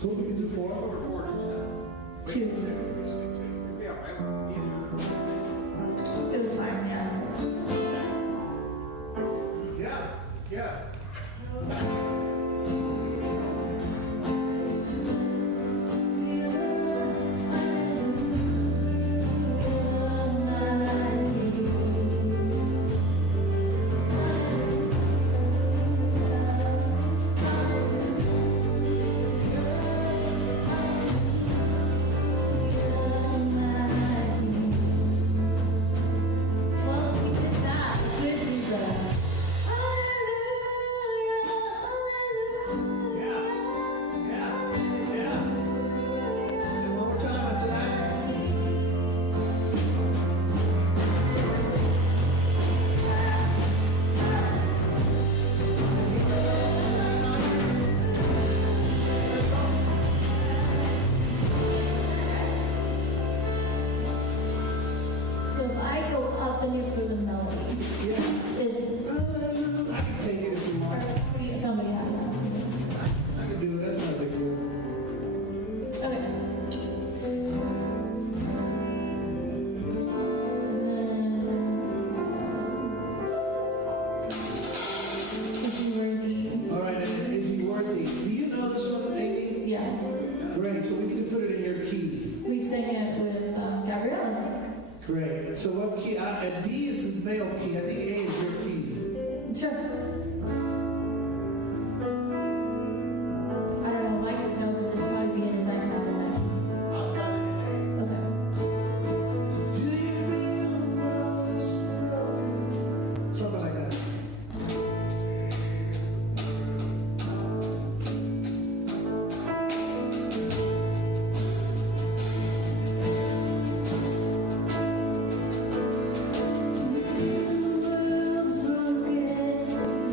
cool. We can do 4. Over 4 just now. 2. Yeah, right. Either. It was fine, yeah. Yeah. Well, we did that. Good is the Yeah. And one more time after that. So if I go up and you feel the melody, Yeah. is it I can take it if you want. somebody has I can do it. That's not a big deal. Okay. Is he worthy? All right, and is he worthy? Do you know this one, Amy? Yeah. Great. So we need to put it in your key. We sang it with Gabrielle. Great. So what key? D is the male key. I think A is your key. Sure. I don't know, Mike would know because it'd probably be in his iPad. Okay. Do you feel the world is growing? Something like that. The world's broken.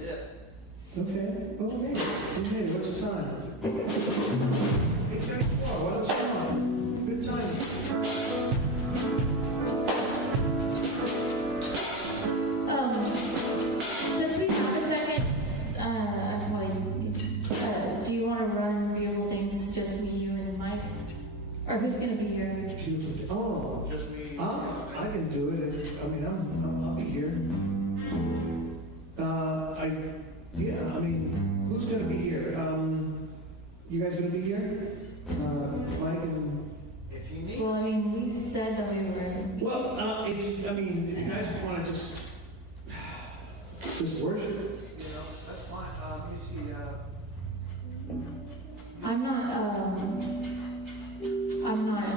Okay, well, we made it. What's the time? 8:34, well, it's fine. Good time. Since we have a second, do you want to run beautiful things, just me, you, and Mike? Or who's going to be here? Beautiful. Oh, Just me. I can do it. I mean, I'll be here. Yeah, I mean, who's gonna be here? You guys gonna be here? Mike and... If you need. Well, I mean, we said that we were. Well, if you guys wanna just worship. You know, that's fine. Let me see, I'm not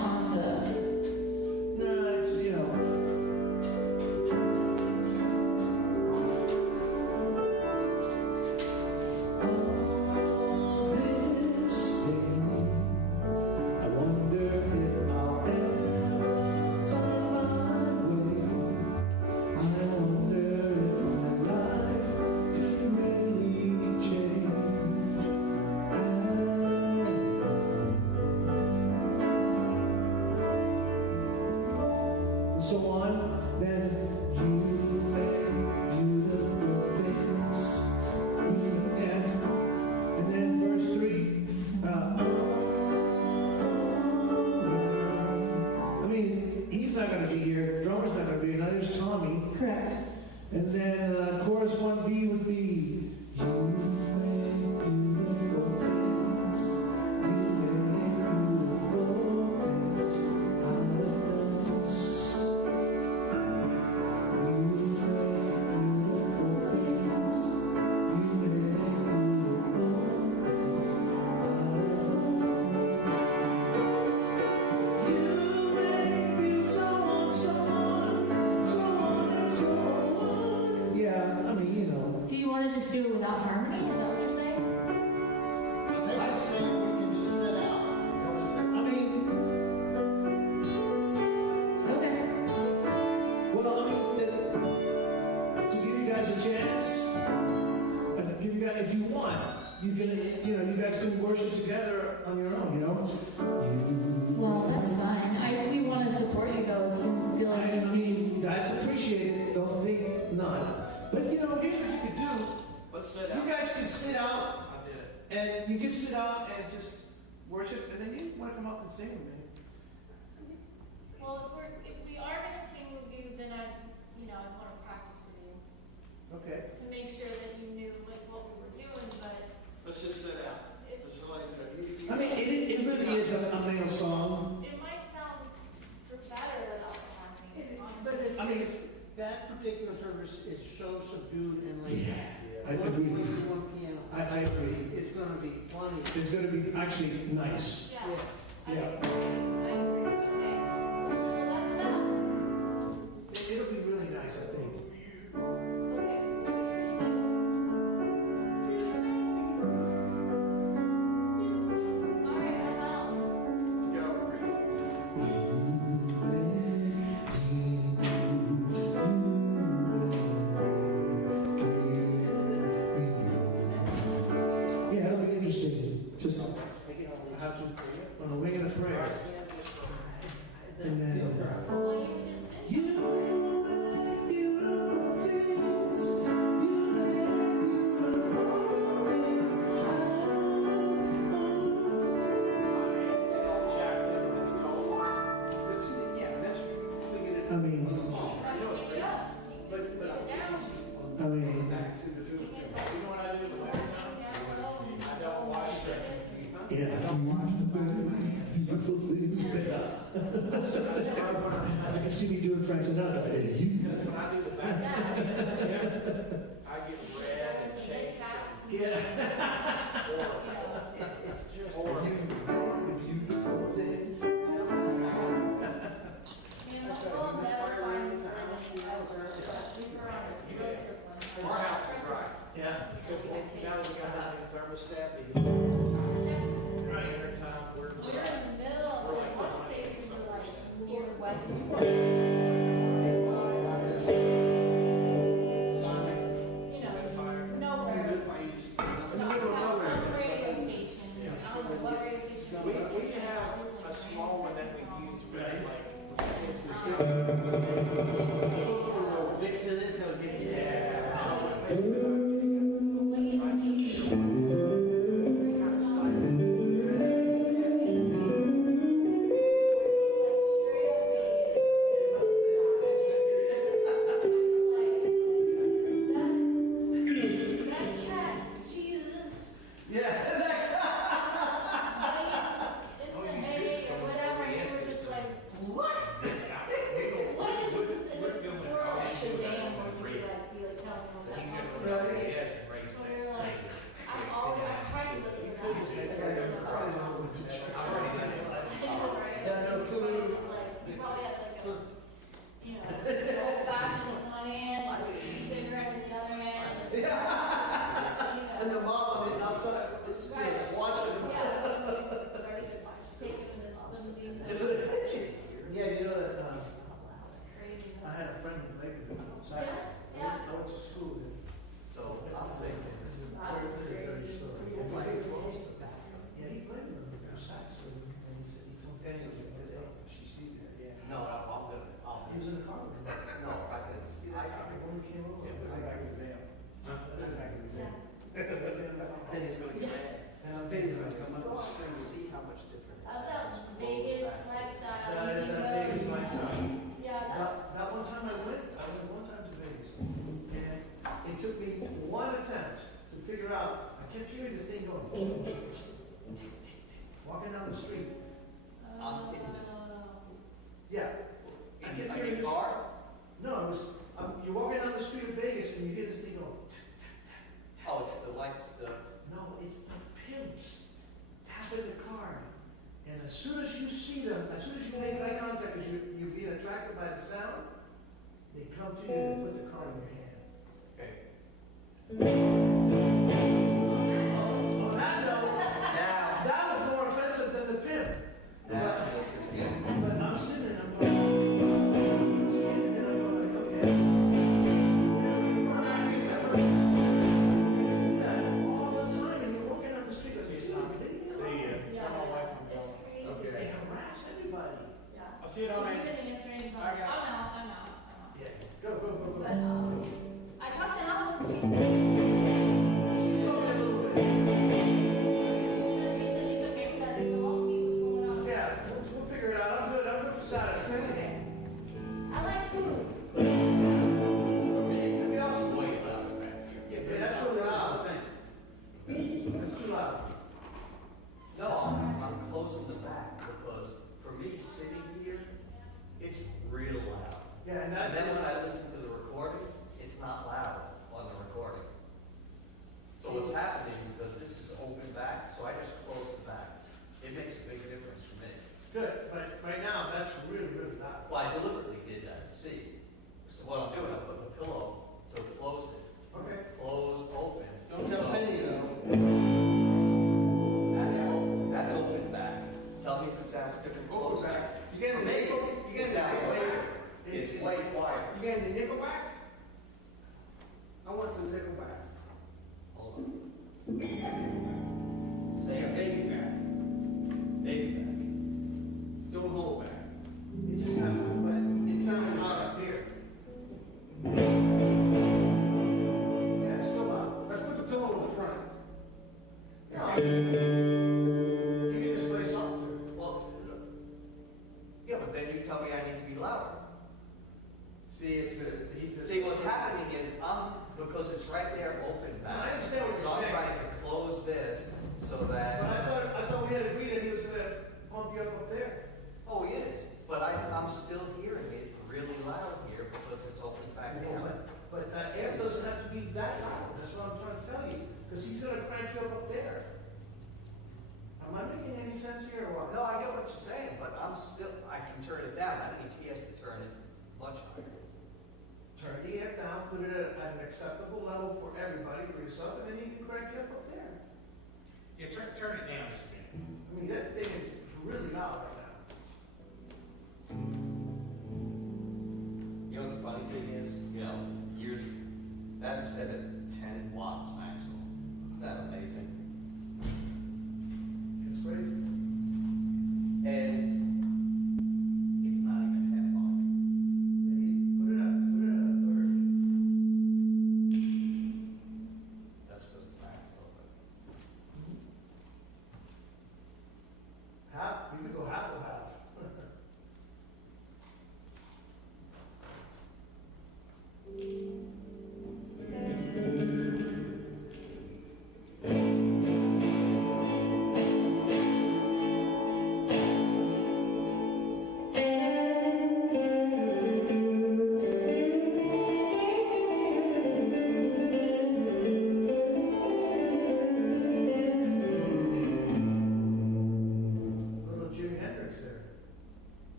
on the. No, it's, you know... So on, then you make beautiful things. Yes. And then verse 3. I mean, he's not going to be here. Drummer's not going to be here. Now there's Tommy. Correct. And then chorus 1B would be you make beautiful things. You make beautiful things out of dust. You make beautiful things. You make beautiful things out of you make me someone, and so on. Yeah, I mean, you know. Do you want to just do it without harmony? Is that what you're saying? I say we can just sit out. I mean, Okay. well, I mean, to give you guys a chance, give you guys, if you want, you can, you guys can worship together on your own, you know. Well, that's fine. We want to support you though. If you feel like I you mean, that's appreciated. Don't think not. But here's what you can do. Let's sit You out. guys can sit out, I did it. and you can sit out and just worship, and then you want to come up and sing with me. Well, if we are gonna sing with you, then I want to practice with you Okay. to make sure that you knew like what we were doing. But Let's just sit out. Just like, I mean, it really is a male song. it might sound better without the harmony. But it's, I mean, that particular service is so subdued and laid back. I One agree. voice and one piano. I agree. It's gonna be plenty. It's going to be actually nice. Yeah. Yeah. I agree. Okay. Well, that's that. It'll be really nice, I think. Okay. All right, I'm out. let's go. Yeah, it'll be interesting. Just Take it all have to on a wing and a prayer. And then Well, you just did. you make beautiful things. You make beautiful things I mean, Keep it up. Keep it down. I mean, You know what I do in the wintertime? I don't wash it. yeah. Beautiful things better. I can see me doing Frank Sinatra. Hey, you. When I do the back, I get red and shake. Yeah. It's just. Beautiful things. Our house is right. Yeah. Now that we got that new thermostat, the winter time, we're. We're in the middle, I want to say we were like near west. You know, no, Yeah, no, too many. You probably had like a, you know, old fashioned in one hand, cigarette in the other hand. And the mom on the outside, just watching. Yeah, so already take them in the limousine. Yeah, you know that, That's crazy. I had a friend in Lakewood. So Yeah. I went to school with him. So I'm thinking, That's crazy. Yeah, he played with him, for sax with him, and he said, he told Danny, he was like, she sees that, yeah. no, I'm gonna, He was in the car with him. no, I can see that. When we came over. Then he's gonna get mad. And I'm thinking, like, I'm up the street. See how much different. That's that Vegas lifestyle. That is You that go- Vegas lifestyle. Yeah, That one time I went one time to Vegas, and it took me one attempt to figure out, I kept hearing this thing going, walking down the street. I'm hitting this. Yeah. I kept In hearing your this. car? No, it was, you're walking down the street of Vegas and you hear this thing going, Oh, it's the lights, no, it's the pimps tapping the car. And as soon as you see them, as soon as you make eye contact, because you're being attracted by the sound, they come to you and put the car in your hand. okay. On that note, Now, that was more offensive than the pimp. now, listen again. But I'm sitting there and I'm going, I'm standing there and I'm going, okay. You do that all the time and you're walking down the street, like, dude, yeah, Tell my wife I'm it's done. crazy. Okay. they harass everybody. Yeah. I'll see you down You've there. been answering, but I got you. I'm out. Yeah, go, go, go, go. But, I talked to Alice, she said, She's on a little bit. she said she's okay with Saturday, so I'll see what's going on. Yeah, we'll figure it out. I'm good for Saturday. I like food. For me, Maybe I'll- it's way left back here. Yeah, that's really loud. That's too loud. No, I'm closing the back because for me, sitting here, it's real loud. Yeah, and And then when that, I listen to the recording, it's not loud on the recording. So what's happening, because this is open back, so I just close the back. It makes a big difference for me. good, but right now, that's really, really loud. Well, I deliberately did that, see. So what I'm doing, I'm putting a pillow to close it. Okay. Close, open. Don't tell So Penny though. That's open back. Tell me if it sounds different. Close back. You getting For the me, nickel? You it getting the sounds nickel way, back? it's way quieter. You getting the Nickelback? I want some Nickelback. Hold on. Say a baby back. Baby back. Don't hold back. It just sounded, but it sounded loud up here. Yeah, it's still loud. Let's put the pillow in the front. No. You can just play something. Well, yeah, but then you tell me I need to be louder. See, See, what's happening is because it's right there open back. I understand what you're So I'm saying. trying to close this so But that. I thought we had agreed that he was gonna pump you up there. Oh, he is, but I'm still hearing it really loud here because it's open back there. But air doesn't have to be that loud, that's what I'm trying to tell you, because he's gonna crank you up there. Am I making any sense here or what? No, I get what you're saying, but I can turn it down. That means he has to turn it much higher. Turn the air down, put it at an acceptable level for everybody, for yourself, and then he can crank you up there. Yeah, turn it down just a bit. I mean, that thing is really loud right now. You know what the funny thing is? That's set at 10 watts maximum. Is that amazing? It's crazy. And it's not even half volume. Put it at a third. That's because the back is open. Half, you could go half of half.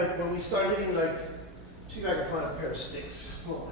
but when we start hitting like, see if I can find a pair of sticks. Hold on.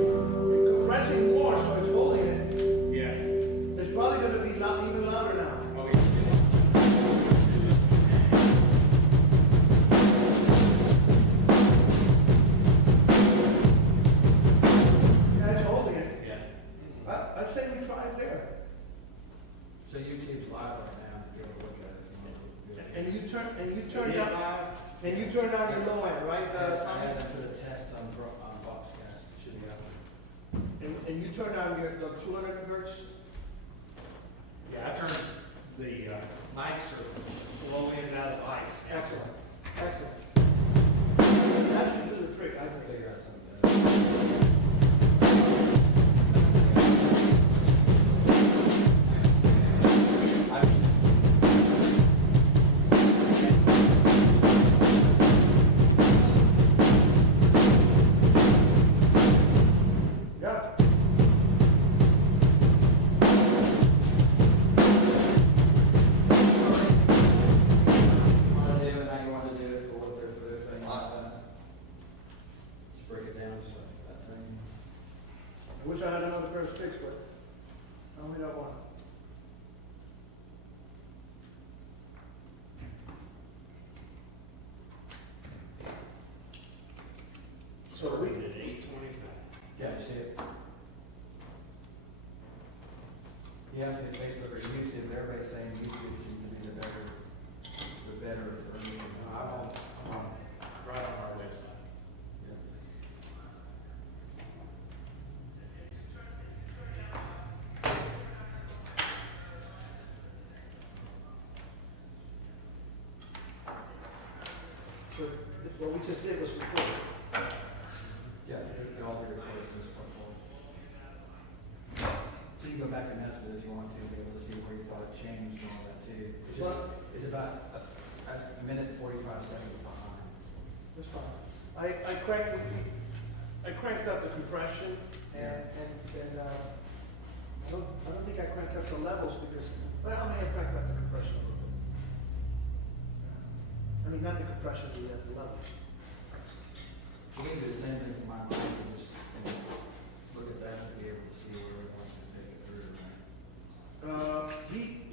Compressing more, so it's holding it. Yeah. It's probably gonna be even louder now. Oh, Yeah, it's holding it. yeah. I say we try it there. So YouTube's live right now, if you want to look at it. if you want to. And you turn It is down, live. and you turn down your low end, right, I Tommy? had to put a test on Boxcast, it should be out there. And you turn down your, the 200 hertz? Yeah, I turned the mics or low ends out of the mics. Excellent, excellent. That should do the trick, I think. Figure out something. Yeah. Want to do, and how you want to do it for their thing. Just break it down, so that's thing. I wish I had another pair of sticks, but I only got one. So we did 825. Yeah, you see it? Yeah, it's Facebook or YouTube, but everybody's saying YouTube seems to be the better version. I'm on, right on our website. Yeah. So what we just did was record. Yeah, it's all the recordings in this portfolio. So you can go back and mess with it if you want to, be able to see where you thought it changed and all that too. It's just, it's about a minute 45 seconds behind. That's fine. I cranked up the compression and I don't think I cranked up the levels because, well, I may have cranked up the compression a little bit. I mean, not the compression, the level. You can do the same thing with my mic and just look at that and be able to see where it wants to take it through.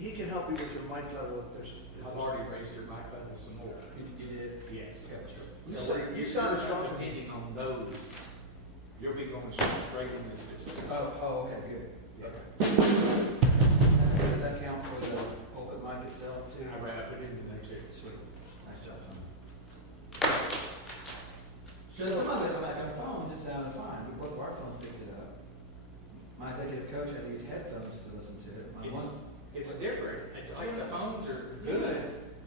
He can help you with your mic level if there's. I've already raised your mic level some more. You did? Yes. You sounded strong. Depending on those, you'll be going straight in the system. Oh, okay, good. Okay. Does that count for the pulpit mic itself too? I put it in there too. Sweet. Nice job, Tom. So somebody come back on the phone, it sounded fine, but both of our phones picked it up. My executive coach had to use headphones to listen to it. My one, It's different. It's like the phones are good,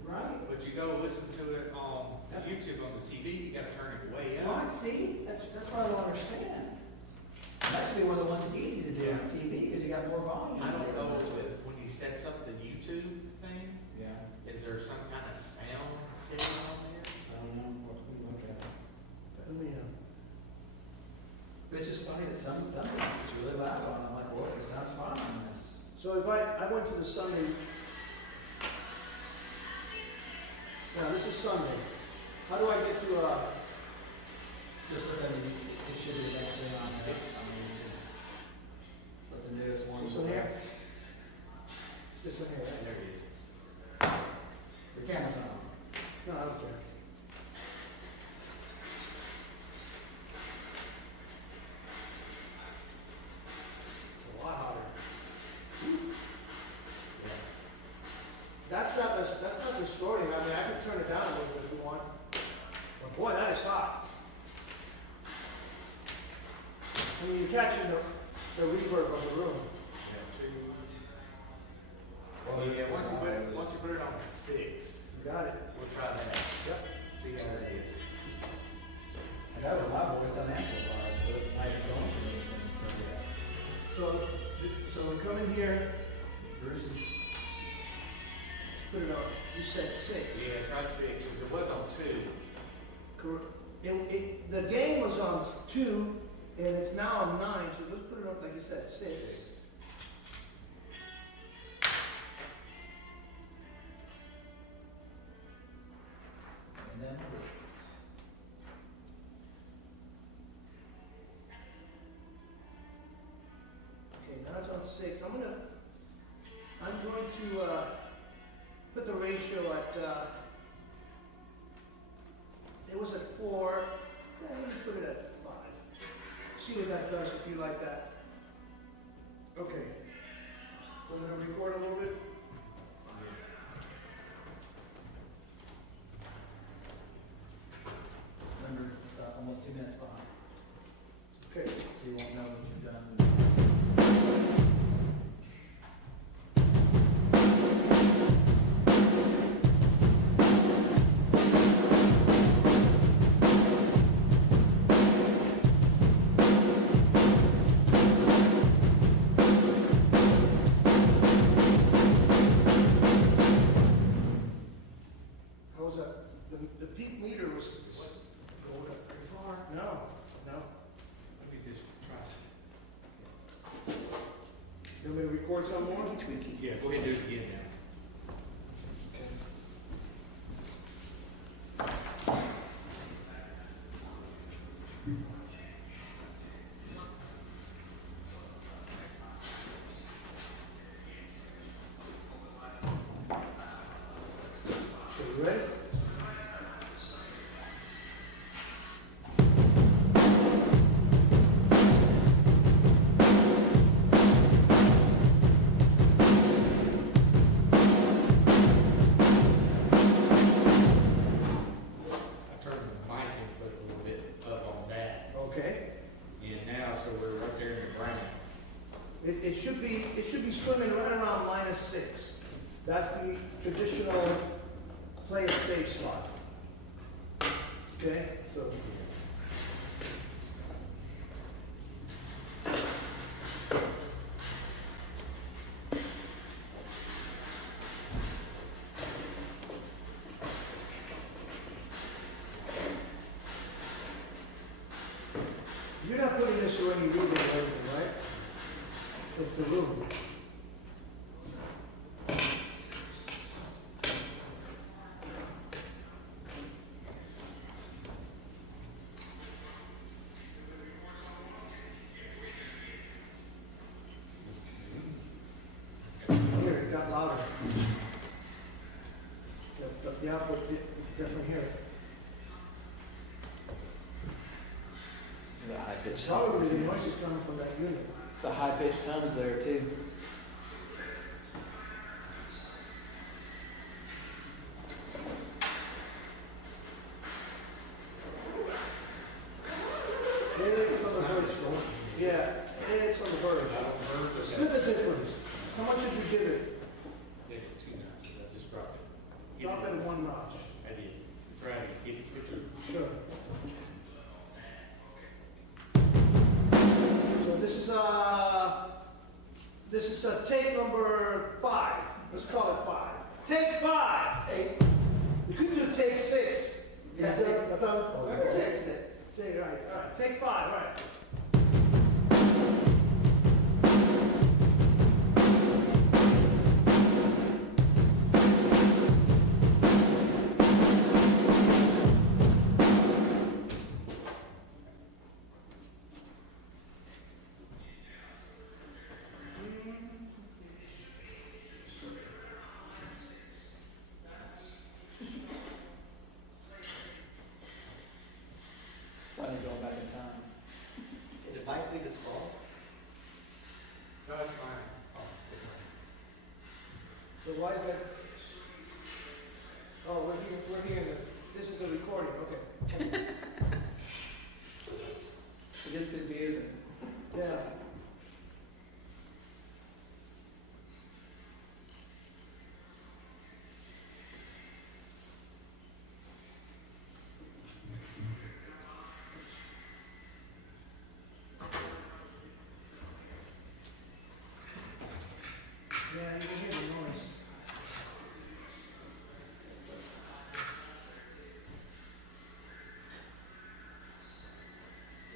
right? but you go listen to it on YouTube on the TV, you gotta turn it way Well, up. see, that's what I don't understand. That should be one of the ones that's easy to do on TV, because you got more volume. I don't know if, when you set up the YouTube thing, Yeah, is there some kind of sound setting on there? I don't know, what we look at. Let me, But it's just funny that some things it's really loud on, I'm like, well, it sounds fine on this. so if I went to the Sunday, now this is Sunday, how do I get to, Just look at it, it should be eventually on this, I mean, but the newest one. this one here? This one here, right? There it is. The camera's not on. No, I don't care. It's a lot hotter. That's not distorting, I mean, I can turn it down a little bit if you want. But boy, that is hot. I mean, you're catching the reverb of the room. Yeah, two. Well, yeah, once you put it on 6, You got it. we'll try that. Yep. See how that is. I got a loud voice on amplified, so it might be going through anything, so yeah. So we come in here, Bruce is. put it on, you said 6. Yeah, try 6, because it was on 2. The game was on 2, and it's now on 9, so let's put it up like you said, 6. And then. Okay, now it's on 6. I'm going to put the ratio at, it was at 4. Yeah, let's put it at 5. See what that does if you like that. Okay. So I'm going to record a little bit. Remember, almost 2 minutes behind, Okay. so you won't know what you've done. How was that? The peak meter was. Going up pretty far. No. Let me just try some. You want me to record some more? Yeah, go ahead and do it again now. Okay, you ready? I turned the mic input a little bit up on that. Okay. And now, so we're right there in the ground. It should be swimming right around -6. That's the traditional play it safe spot. Okay, so. You're not putting this or any room or anything, right? It's the room. Here, it got louder. The output, you definitely hear it. The high pitched. Probably the noise is coming from that unit. The high pitched tones there too. Maybe it's on the verge. Yeah, maybe it's on the verge. Split the difference. How much did you give it? Yeah, 2 notches, I just dropped it. Drop it 1 notch. I did. try to get a picture. Sure. So this is take number 5. Let's call it 5. Take 5. You could do take 6. Yeah, take- Take 6. Take, right, all right, take 5, all right. Funny going back in time. Did Mike leave his phone? No, it's fine. Oh, it's fine. So why is that? Oh, we're here, this is a recording, okay. It gets confusing. Yeah. Yeah, you can hear the noise.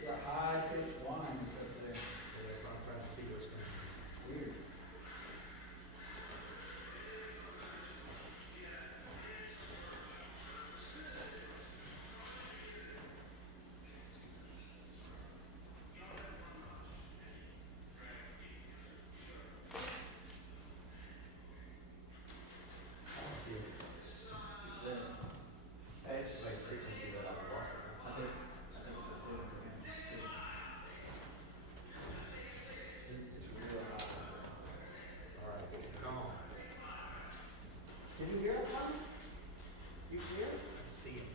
There's a high pitched whine up there. That's what I'm trying to see what's going on. Weird. It's there. Hey, it's just like frequency that I've lost it. I think so too. Yeah, it's real high. All right, it's gone. Can you hear it, Tommy? You hear it? I see it.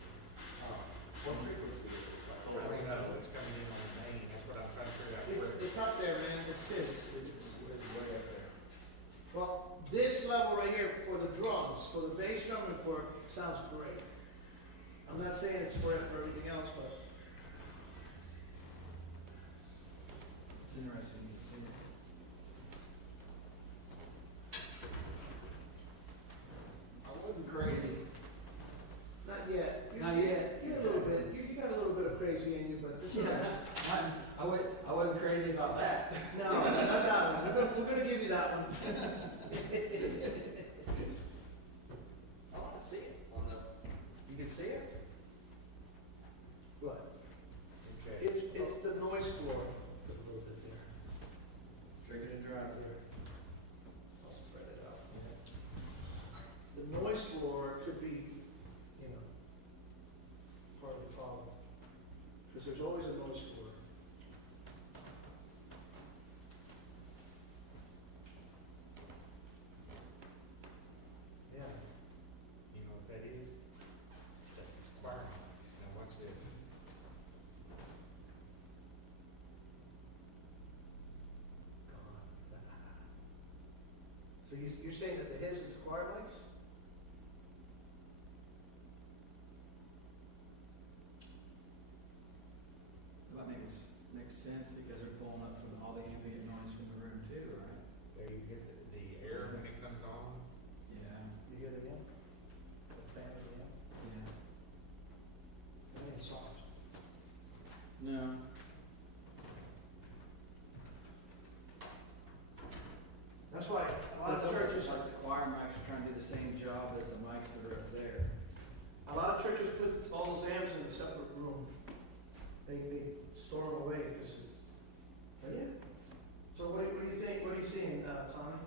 What frequency is it? I don't know what's coming in on the main. That's what I'm trying to figure out. Where. It's up there, man, it's this. It's way up there. Well, this level right here for the drums, for the bass drum and for, sounds great. I'm not saying it's for everything else, but It's interesting to see. I wasn't crazy. not yet. Not yet. You're a little bit, you got a little bit of crazy in you, but this is. I wasn't crazy about that. No, not that one. We're gonna give you that one. I want to see it on the, you can see it? What? Okay. It's the noise floor. Put a little bit there. Drinking and driving. I'll spread it out. The noise floor could be, hard to follow. Because there's always a noise floor. Yeah. You know what that is? That's the square mics. Now watch this. So you're saying that the his is choir mics? That makes sense because they're pulling up from all the ambient noise from the room too, right? There you get the air when it comes on. Yeah. You hear it again? The fan again? Yeah. I mean, soft. No. That's why a lot of churches, Like the choir mics are trying to do the same job as the mics that are up there. a lot of churches put all those amps in a separate room. They store them away because it's, oh, yeah. So what do you think, what are you seeing, Tommy?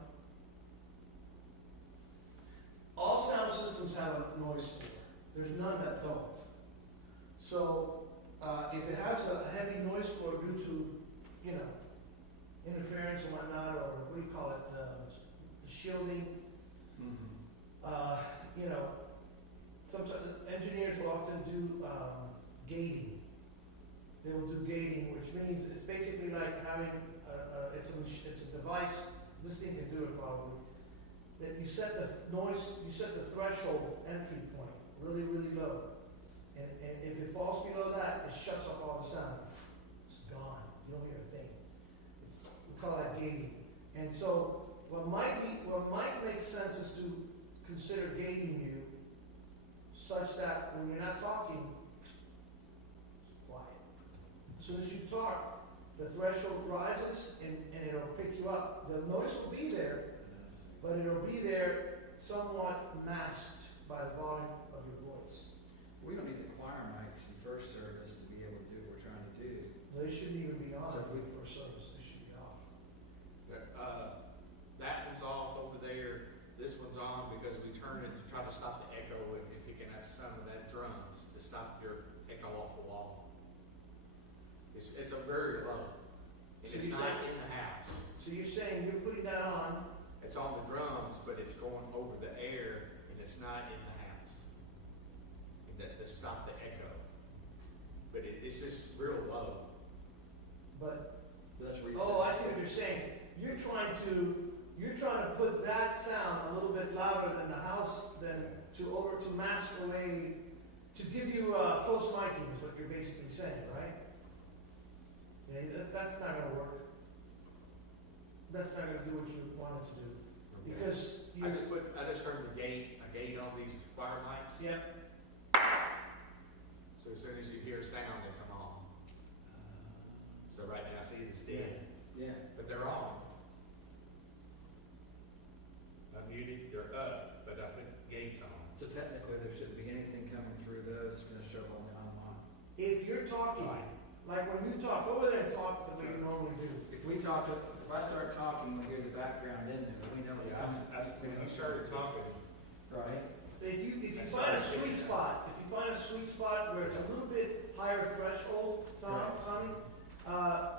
All sound systems have a noise floor. There's none that don't. So, if it has a heavy noise floor due to, interference and whatnot, or what do you call it, shielding, sometimes engineers will often do, gating. They will do gating, which means it's basically like having, it's a device, this thing can do it probably, that you set the noise, you set the threshold entry point really, really low. And if it falls below that, it shuts off all the sound. It's gone. You don't hear a thing. We call that gating. And so what might make sense is to consider gating you such that when you're not talking, it's quiet. As soon as you talk, the threshold rises and it'll pick you up. The noise will be there, but it'll be there somewhat masked by the volume of your voice. We don't need the choir mics in first service to be able to do what we're trying to do. They shouldn't even be on for service. They should be off. That one's off over there, this one's on because we turn it to try to stop the echo if you're picking up some of that drums to stop your echo off the wall. It's a very low, and So it's you not say- in the house. So you're saying you're putting that on, It's on the drums, but it's going over the air, and it's not in the house. And to stop the echo. But it's just real low. but, That's where you oh, said- I see what you're saying. You're trying to put that sound a little bit louder than the house, to mask away, to give you, close miking is what you're basically saying, right? Yeah, that's not gonna work. That's not gonna do what you want it to do, because you. I just heard a gate on these choir mics. Yep. So as soon as you hear a sound, they come on. So right now, see, it's dead, Yeah. but they're on. Unmuted, they're up, but I put gates on. So technically, there shouldn't be anything coming through those that's gonna show on online. If you're talking, like when you talk, go over there and talk the way you normally do. If I start talking, we hear the background in there, we know it's Yeah, coming. when you started talking, Right? If you find a sweet spot, where it's a little bit higher threshold, Tommy,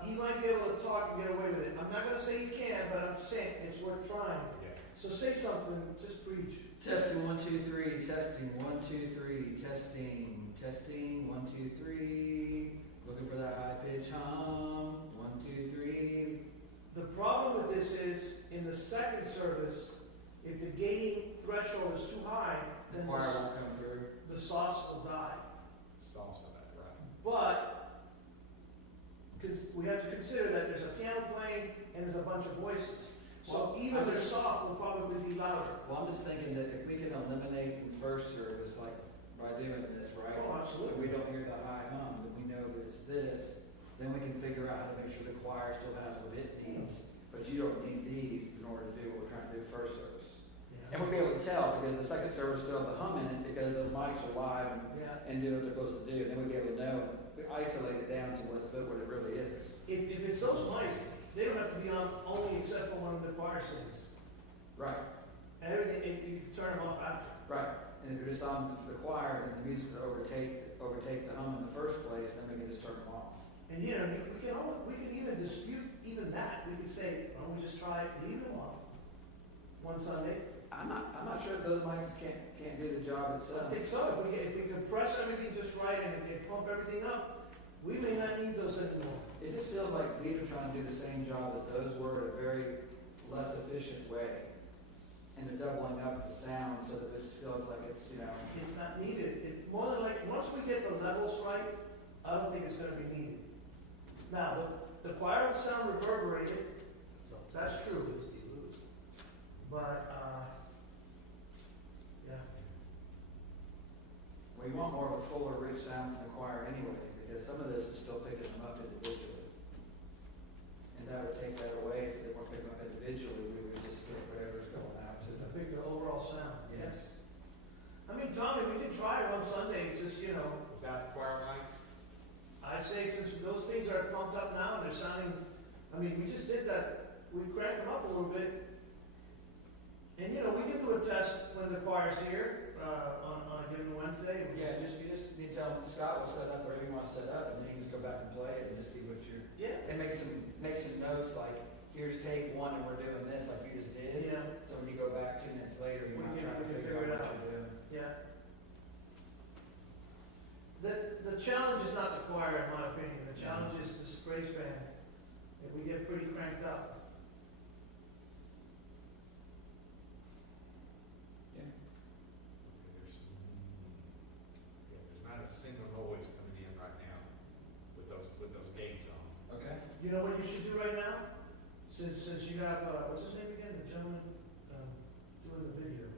he might be able to talk and get away with it. I'm not gonna say you can, but I'm saying it's worth trying. yeah. So say something, just preach. Testing, 1, 2, 3, testing, 1, 2, 3, testing, 1, 2, 3. Looking for that high pitch hum, 1, 2, 3. The problem with this is, in the second service, if the gating threshold is too high, The then choir won't come through. the softs will die. Saw somebody, right? But we have to consider that there's a piano playing and there's a bunch of voices. So Well, even I the just- soft will probably be louder. Well, I'm just thinking that if we can eliminate in first service, like by doing this, right? Oh, absolutely. If we don't hear the high hum, then we know that it's this, then we can figure out how to make sure the choir still has what it needs. But you don't need these in order to do what we're trying to do first service. And we'll be able to tell because the second service still have the hum in it because those mics are live Yeah. and do what they're supposed to do. Then we'll be able to know, we isolate it down to what it really is. If it's those mics, they don't have to be on only except for when the choir sings. Right, Everything, you can turn them off after. right. And if you're just on for the choir and the music to overtake the hum in the first place, then we can just turn them off. And we can even dispute even that. We could say, why don't we just try leaving them off one Sunday? I'm not sure if those mics can't do the job I itself. think so. If we compress everything just right and if they pump everything up, we may not need those anymore. It just feels like these are trying to do the same job as those were in a very less efficient way. And they're doubling up the sound so that this feels like it's, It's not needed. It's more than like, once we get the levels right, I don't think it's gonna be needed. Now, the choir will sound reverberated, that's true. But, yeah. we want more of a fuller, rich sound from the choir anyways, because some of this is still picking them up individually. And that would take that away, so they weren't picking them up individually, we would just get whatever's going out to I them. think the overall sound, Yes. yes. I mean, Tommy, we can try it one Sunday, just, Without the choir mics? I say since those things are pumped up now and they're sounding, we just did that, we cranked them up a little bit. And, we can do a test when the choir's here, on a given Wednesday. Yeah, you just need to tell them Scott will set up wherever you want to set up, and then you can just go back and play it and just see what you're. Yeah. And make some notes like, here's take 1 and we're doing this like you just did. Yeah, So when you go back 2 minutes later, you're We not can- trying to we can figure figure out it what you're doing. yeah. The challenge is not the choir, in my opinion. The challenge is this praise band. If we get pretty cranked up. Yeah. There's not a single You know what you should do right now? Since you have, what's his name again, the gentleman, doing the video?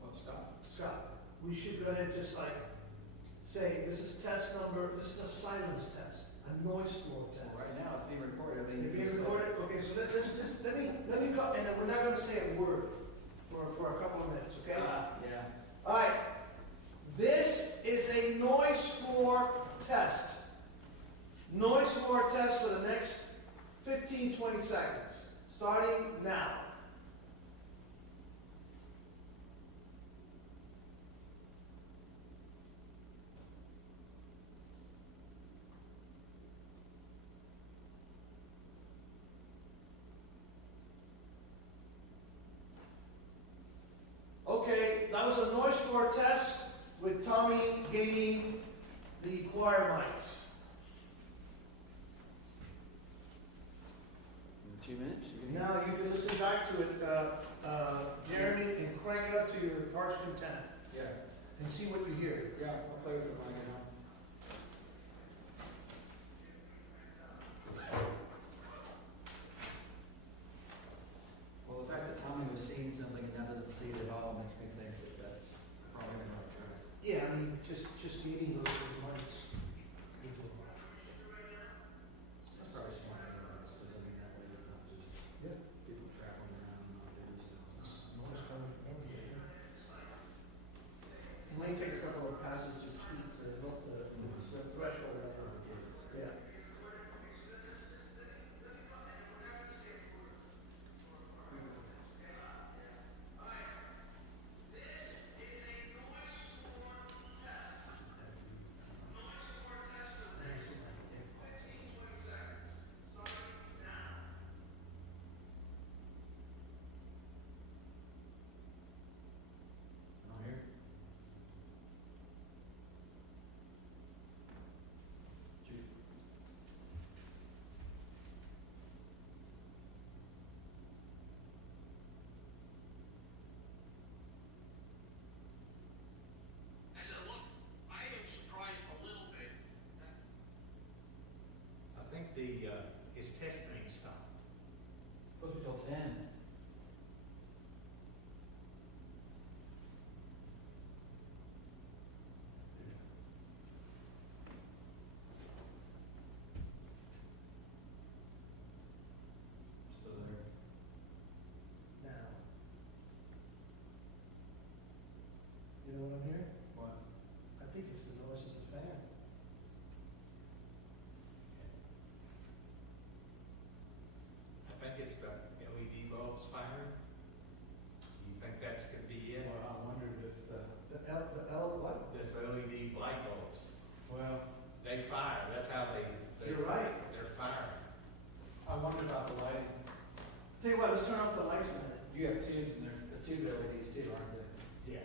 Well, stop. Scott, we should go ahead and just like, say, this is test number, this is a silence test, a noise floor test. Right now, it's being recorded. You're being recorded, okay, so let me cut, and then we're not gonna say a word for a couple of minutes, okay? Yeah. All right, this is a noise floor test. Noise floor test for the next 15, 20 seconds, starting now. Okay, that was a noise floor test with Tommy gaining the choir mics. In 2 minutes? You can Now you can listen back to it, Jeremy, and crank it up to your heart's content Yeah. and see what you hear. Yeah, I'll play with it when I get home. Well, the fact that Tommy was seeing something and now doesn't see it at all makes me think that that's probably the right track. Yeah, I mean, just gaining those mics. That's probably smart, because I mean, that way you're not just Yeah. people traveling around and not doing stuff. Noise coming from everywhere. It might take a couple of passes to tweak the threshold. Yeah. On here? Choose. I said, look, I am surprised a little bit. I think his test thing stopped. Supposed to be till 10. Still there. Now. You know what I'm hearing? What? I think it's the noise of the fan. I think it's the LED bulbs firing. You think that's gonna be it? Well, I wondered if The L what? There's LED light bulbs. well, They fire, that's how they. You're right. They're firing. I wondered about the lighting. Tell you what, let's turn off the lights a minute. You have tubes and there's the tube LEDs too, aren't they? Yeah.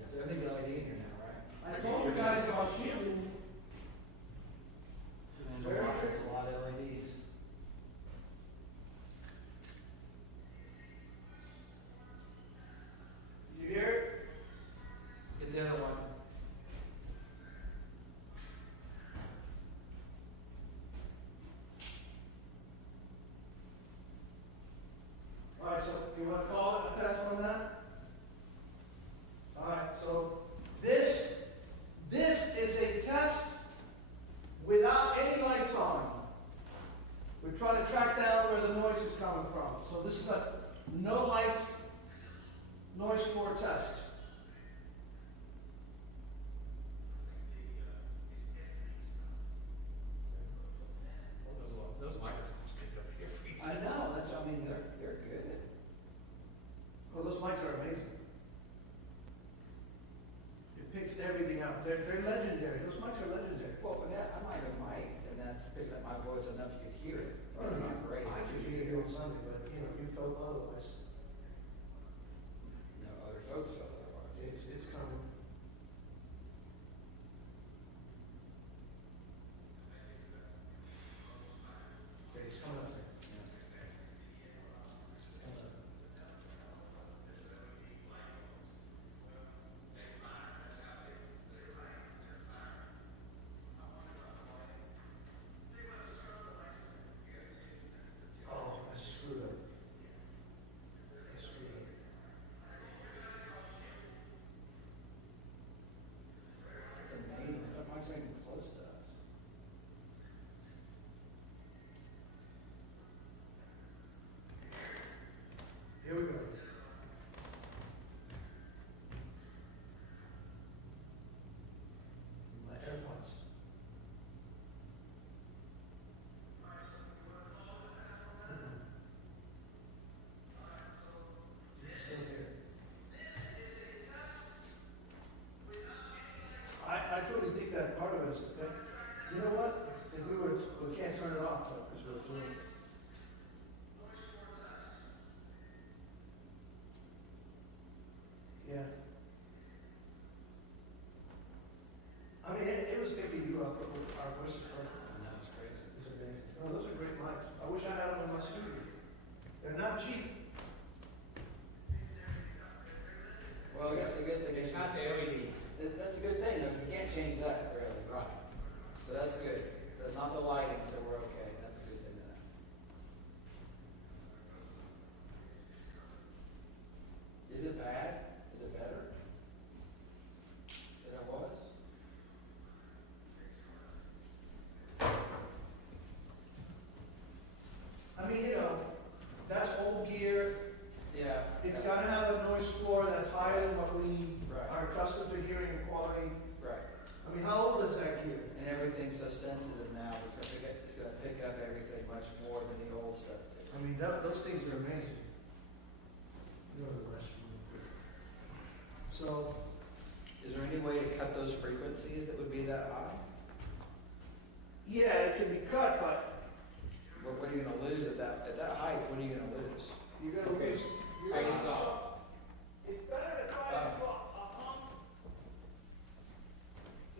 Yeah, so everything's LED in here now, right? I told you guys about shielding. And the lights, a lot of LEDs. You hear it? Get the other one. All right, so you want to call it a test on that? All right, so this is a test without any lights on. We're trying to track down where the noise is coming from. So this is a no lights noise floor test. Those microphones pick up everything. I know, that's, I mean, they're good. Well, those mics are amazing. It picks everything up. They're legendary. Those mics are legendary. Well, but that, I might have mic, and that's picking up my voice enough you could hear it. It's not great. I could hear you on Sunday, but you felt otherwise. No, other folks felt otherwise. It's coming. Okay, it's coming up there. not cheap. Well, I guess the good thing is, It's not the LEDs. that's a good thing, though, you can't change that, really. Right. So that's good. That's not the lighting, so we're okay. That's a good thing to know. Is it bad? Is it better than it was? I mean, you know, that's old gear. Yeah. It's gotta have a noise floor that's higher than what we Right. are accustomed to hearing in quality. Right. I mean, how old is that gear? And everything's so sensitive now, it's gonna pick up everything much more than the old stuff did. I mean, those things are amazing. You know the rest of them. So, Is there any way to cut those frequencies that would be that high? yeah, it can be cut, but What are you gonna lose at that height? What are you gonna lose? you're gonna Okay. lose. Fades off. It's better to try to put a hump.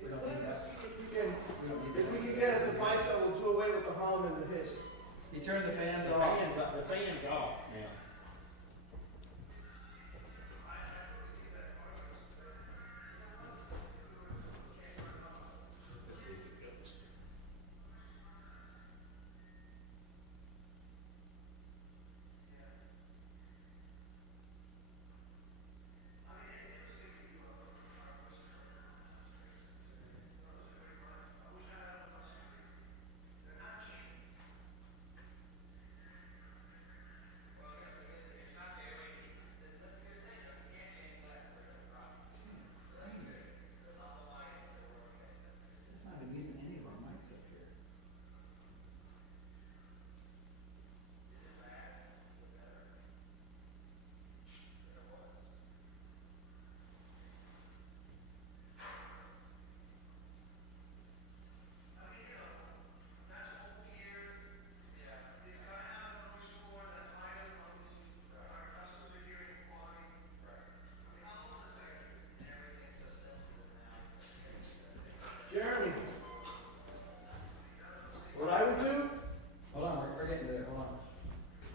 We don't need that. If we can get a device that will do away with the hum and the hiss. You turn the fans The off. fan's off now. Let's see if it goes. It's not even using any of our mics up here. Jeremy, what I would do, Hold on, we're getting there, hold on.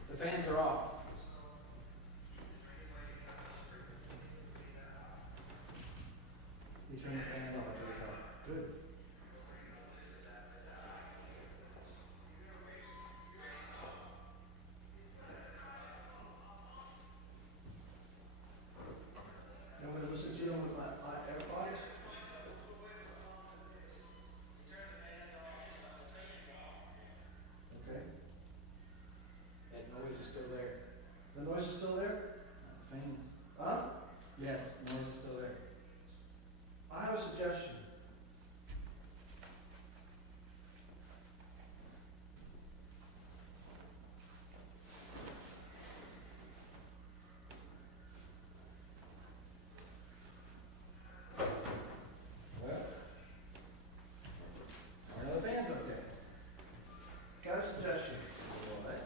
The fans are off. You turn the fans off, okay? good. You want me to listen to them with my AirPods? Okay. That noise is still there. The noise is still there? Fans. Huh? Yes, noise is still there. I have a suggestion. Well. Are the fans okay? Got a suggestion. What?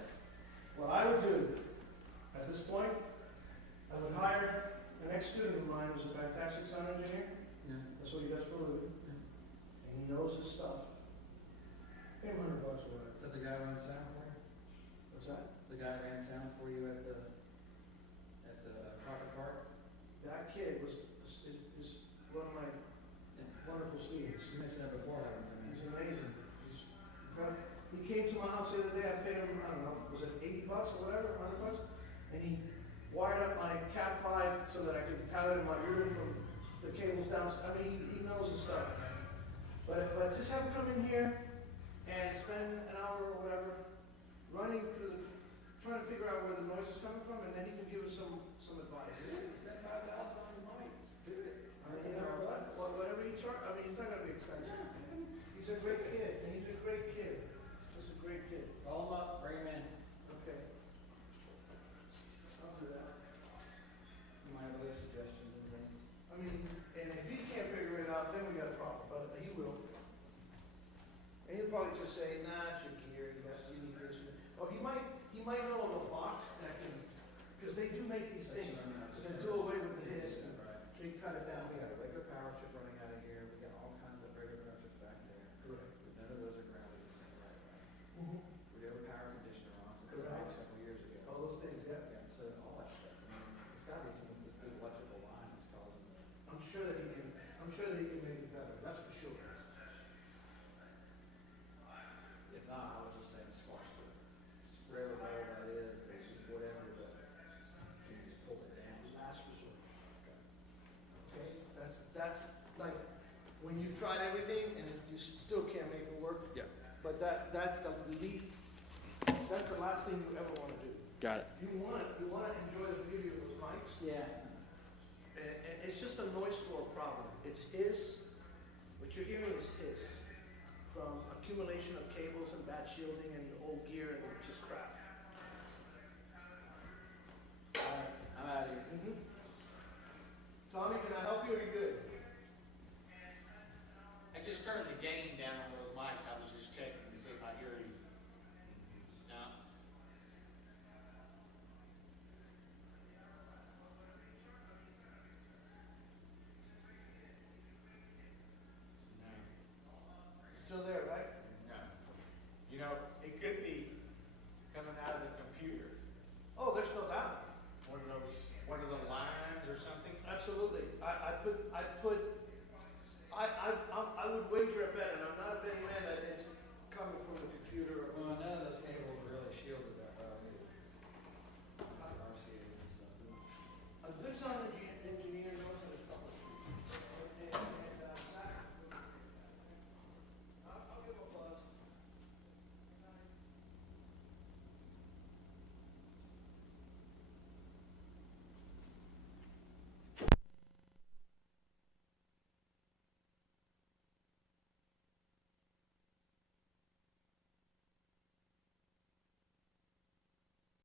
What I would do, at this point, I would hire an ex-student of mine who's a fantastic sound engineer. Yeah. That's what he does for a living. And he knows his stuff. Pay him $100 or whatever. Is that the guy who ran sound for you? What's that? The guy who ran sound for you at the Crockett Park? That kid is one of my wonderful students. You mentioned that before, haven't you? He's amazing. He's incredible. He came to my house the other day, I paid him, I don't know, was it $80 or whatever, $100? And he wired up my Cat 5 so that I could have it in my room from the cables down. I mean, he knows his stuff. But just have him come in here and spend an hour or whatever running through trying to figure out where the noise is coming from, and then he can give us some advice. Spend $5,000 on the mics. Do it. I mean, you know, whatever he charges, I mean, it's not gonna be expensive. He's a great kid, and he's a great kid. Just a great kid. Call him up, bring him in. Okay. I'll do that. You might have other suggestions and things. I mean, and if he can't figure it out, then we got a problem, but he will. And he'll probably just say, nah, it's your gear, you need this. Or he might know of a box that can, because they do make these things, that do away with the hiss, and Right. they cut it down. We got a regular power strip running out of here, we got all kinds of regular power strips back there. Correct. But none of those are grounded the same right way. Mhm. We do have a power conditioner on, so Correct. a several years ago. All those things, yeah. last thing you ever wanna do. Got it. You wanna enjoy the beauty of those mics, Yeah. and it's just a noise floor problem. It's his, what you're hearing is his, from accumulation of cables and bad shielding and old gear and just